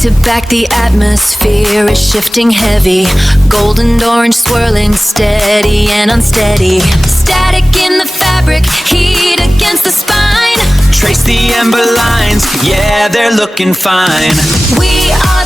To back, the atmosphere is shifting heavy. Golden orange swirling, steady and unsteady. Static in the fabric, heat against the spine. Trace the ember lines, yeah, they're looking fine. We are